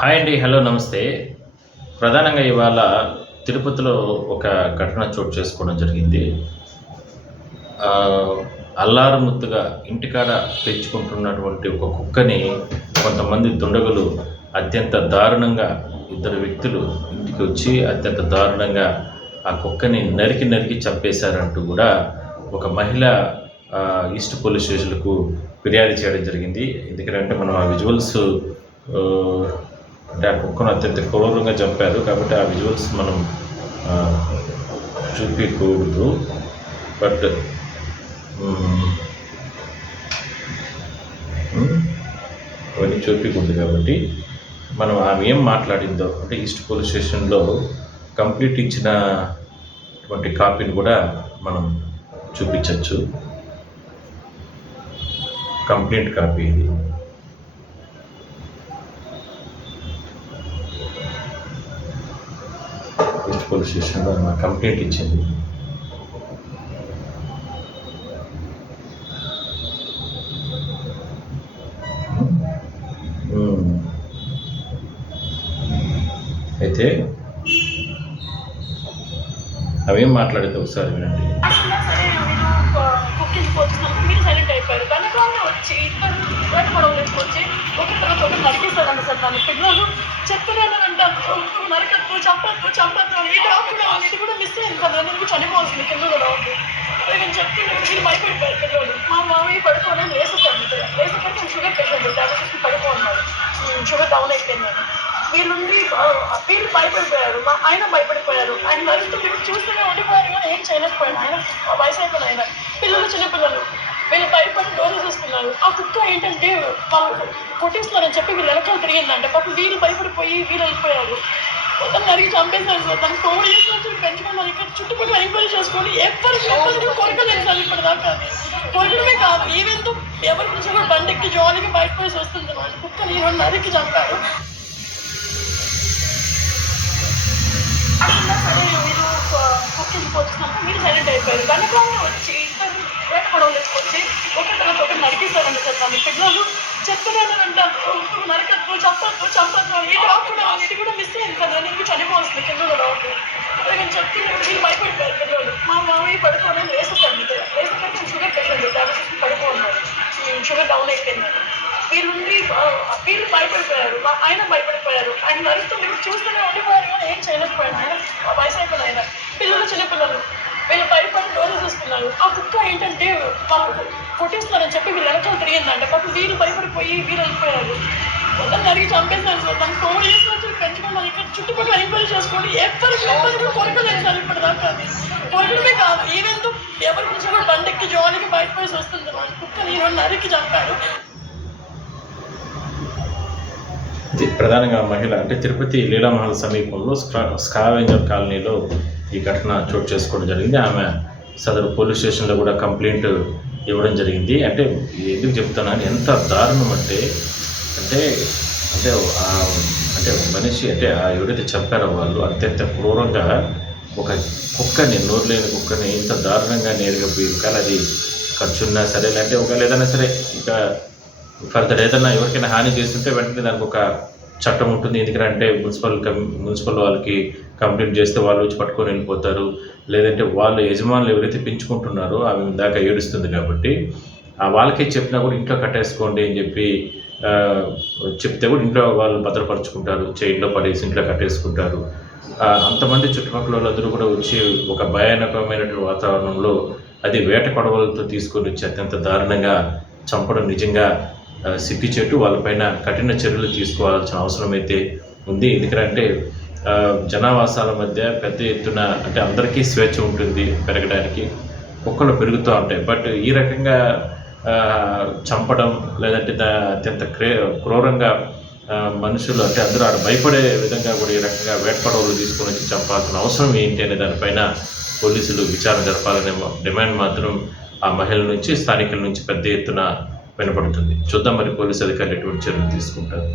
Hi అండి. Hello, నమస్తే. ప్రధానంగా ఇవాళ తిరుపతిలో ఒక ఘటన చోటు చేసుకోవడం జరిగింది. ఆహ్, అల్లారు ముద్దుగా ఇంటికాడ పెంచుకుంటున్నటువంటి ఒక కుక్కని కొంతమంది దుండగులు అత్యంత దారుణంగా, ఇద్దరు వ్యక్తులు ఇంటికి వచ్చి అత్యంత దారుణంగా ఆ కుక్కని నరికి నరికి చంపేశారంటూ కూడా ఒక మహిళ ఈస్ట్ పోలీస్ స్టేషన్‌కు ఫిర్యాదు చేయడం జరిగింది. ఎందుకంటే మనం ఆ విజువల్స్ ఆహ్, అంటే ఆ కుక్కను అత్యంత క్రూరంగా చంపారు. కాబట్టి ఆ విజువల్స్ మనం ఆహ్, చూపియకూడదు. బట్ హ్మ్. హ్మ్. అవన్నీ చూపియకూడదు కాబట్టి మనం ఆమె ఏం మాట్లాడిందో అంటే ఈస్ట్ పోలీస్ స్టేషన్‌లో కంప్లెయింట్ ఇచ్చినటువంటి కాపీని కూడా మనం చూపించొచ్చు. కంప్లెయింట్ కాపీ ఇది. ఈస్ట్ పోలీస్ స్టేషన్‌లో ఆమె కంప్లెయింట్ ఇచ్చింది. హ్మ్. అయితే అవేం మాట్లాడిందో ఒకసారి వినండి. అట్లా సరే మీరు కుకింగ్‌కి వచ్చినప్పుడు మీరు సైలెంట్ అయిపోయారు. వెనకాలనే వచ్చి ఇద్దరు బయట గొడవలకి వచ్చి ఒకరి తర్వాత ఒకరు నరికేస్తారంట సార్. దాని పిల్లలు చెప్తూనే వింటారు. నరకద్దు, చంపద్దు అని ఈ డ్రాప్ కూడా ఉంది. ఇది కూడా మిస్ అయింది కదా. నేను చనిపోవాల్సింది కింద కూడా ఉంది. నేను చెప్తున్నాను, వీళ్ళు భయపడిపోయారు పిల్లలు. మా మామయ్య పడుకోని లేసేసారు. లేసేసరికి నేను షుగర్ పేషెంట్ టాబ్లెట్స్ తీసుకుని పడుకోన్నాడు. షుగర్ డౌన్ అయిపోయిందని. వీళ్ళుండి వీళ్ళు భయపడిపోయారు. ఆయన భయపడిపోయారు. ఆయన నడుస్తుంటే చూస్తూనే ఉండిపోయారు కానీ ఏం చేయలేకపోయాడు. ఆయన వయసు అయిపోయిన ఆయన. పిల్లలు చిన్నపిల్లలు. వీళ్ళు భయపడి డోర్లు చూస్తున్నారు. ఆ కుక్క ఏంటంటే వాళ్ళు కొట్టేస్తున్నారని చెప్పి వీళ్ళు వెనకాల తిరిగిందంటే పాపం వీళ్ళు భయపడిపోయి వీళ్ళు వెళ్ళిపోయారు. మొత్తం నరికి చంపేశారు సార్. దాన్ని 4 years నుంచి పెంచుకున్నాను. ఇక్కడ చుట్టుపక్కల ఎంక్వైరీ చేసుకొని ఎవరికి కొరకలేదు సార్ ఇప్పటిదాకా. కొరకడమే కాదు, ఈవెంతో ఎవరి నుంచి కూడా బండెక్కి జాలీగా బయట పోయి వస్తుంది. వాళ్ళ కుక్కని ఈరోజు నరికి చంపారు. అట్లా సరే మీరు కుకింగ్‌కి వచ్చినప్పుడు మీరు సైలెంట్ అయిపోయారు. వెనకాలనే వచ్చి ఇద్దరు బయట గొడవలకి వచ్చి ఒకరి తర్వాత ఒకరు నరికేస్తారంట సార్. దాని పిల్లలు చెప్తూనే వింటారు. నరకద్దు, చంపద్దు అని ఈ డ్రాప్ కూడా ఉంది. ఇది కూడా మిస్ అయింది కదా. నేను చనిపోవాల్సింది కింద కూడా ఉంది. నేను చెప్తున్నాను, వీళ్ళు భయపడిపోయారు పిల్లలు. మా మామయ్య పడుకోని లేసేసారు. లేసేసరికి నేను షుగర్ పేషెంట్ టాబ్లెట్స్ తీసుకుని పడుకోన్నాడు. షుగర్ డౌన్ అయిపోయిందని. వీళ్ళుండి వీళ్ళు భయపడిపోయారు. ఆయన భయపడిపోయారు. ఆయన నడుస్తుంటే చూస్తూనే ఉండిపోయారు కానీ ఏం చేయలేకపోయాడు. ఆయన వయసు అయిపోయిన ఆయన. పిల్లలు చిన్నపిల్లలు. వీళ్ళు భయపడి డోర్లు చూస్తున్నారు. ఆ కుక్క ఏంటంటే వాళ్ళు కొట్టేస్తున్నారని చెప్పి వీళ్ళు వెనకాల తిరిగిందంటే పాపం వీళ్ళు భయపడిపోయి వీళ్ళు వెళ్ళిపోయారు. మొత్తం నరికి చంపేశారు సార్. దాన్ని 4 years నుంచి పెంచుకున్నాను. ఇక్కడ చుట్టుపక్కల ఎంక్వైరీ చేసుకొని ఎవరికి కొరకలేదు సార్ ఇప్పటిదాకా. కొరకడమే కాదు, ఈవెంతో ఎవరి నుంచి కూడా బండెక్కి జాలీగా బయట పోయి వస్తుంది. వాళ్ళ కుక్కని ఈరోజు నరికి చంపారు. ప్రధానంగా మహిళ అంటే తిరుపతి లీలామహల్ సమీపంలో స్కావెంజర్ కాలనీలో ఈ ఘటన చోటు చేసుకోవడం జరిగింది. ఆమె సదరు పోలీస్ స్టేషన్లో కూడా కంప్లైంట్ ఇవ్వడం జరిగింది. అంటే ఎందుకు చెప్తున్నాను, ఎంత దారుణం అంటే అంటే అంటే అంటే మనిషి అంటే ఎవరైతే చంపారో వాళ్ళు అత్యంత క్రూరంగా ఒక కుక్కని, నోరు లేని కుక్కని ఇంత దారుణంగా నేరుగా ఒకవేళ అది ఖర్చున్నా సరే, లేదంటే ఒకవేళ ఏదైనా సరే ఇంకా ఫర్దర్ ఏదైనా ఎవరికైనా హాని చేస్తుంటే వెంటనే దానికి ఒక చట్టం ఉంటుంది. ఎందుకంటే మున్సిపల్ వాళ్ళకి కంప్లైంట్ చేస్తే వాళ్ళు వచ్చి పట్టుకొని వెళ్ళిపోతారు. లేదంటే వాళ్ళ యజమానులు ఎవరైతే పెంచుకుంటున్నారో ఆమె ఇందాక ఏడుస్తుంది కాబట్టి వాళ్ళకే చెప్పినా కూడా ఇంట్లో కట్టేసుకోండి అని చెప్పి చెప్తే కూడా ఇంట్లో వాళ్ళు భద్రపరుచుకుంటారు. చైన్లో పడేసి ఇంట్లో కట్టేసుకుంటారు. అంతమంది చుట్టుపక్కల వాళ్ళందరూ కూడా వచ్చి ఒక భయానకమైనటువంటి వాతావరణంలో అది వేట కొడవలతో తీసుకొని వచ్చి అత్యంత దారుణంగా చంపడం నిజంగా సిగ్గుచేటు. వాళ్ళపైన కఠిన చర్యలు తీసుకోవాల్సిన అవసరం అయితే ఉంది. ఎందుకంటే జనావాసాల మధ్య పెద్ద ఎత్తున అంటే అందరికీ స్వేచ్ఛ ఉంటుంది పెరగడానికి, కుక్కలు పెరుగుతూ ఉంటాయి. బట్ ఈ రకంగా చంపడం లేదంటే అత్యంత క్రూరంగా మనుషులు అంటే అందరూ ఆడ భయపడే విధంగా కూడా ఈ రకంగా వేటపడవలు తీసుకొని వచ్చి చంపాల్సిన అవసరం ఏంటి అనే దానిపైన పోలీసులు విచారణ జరపాలనే డిమాండ్ మాత్రం ఆ మహిళల నుంచి, స్థానికుల నుంచి పెద్ద ఎత్తున వినపడుతుంది. చూద్దాం మరి పోలీసు అధికారులు ఎటువంటి చర్యలు తీసుకుంటారు.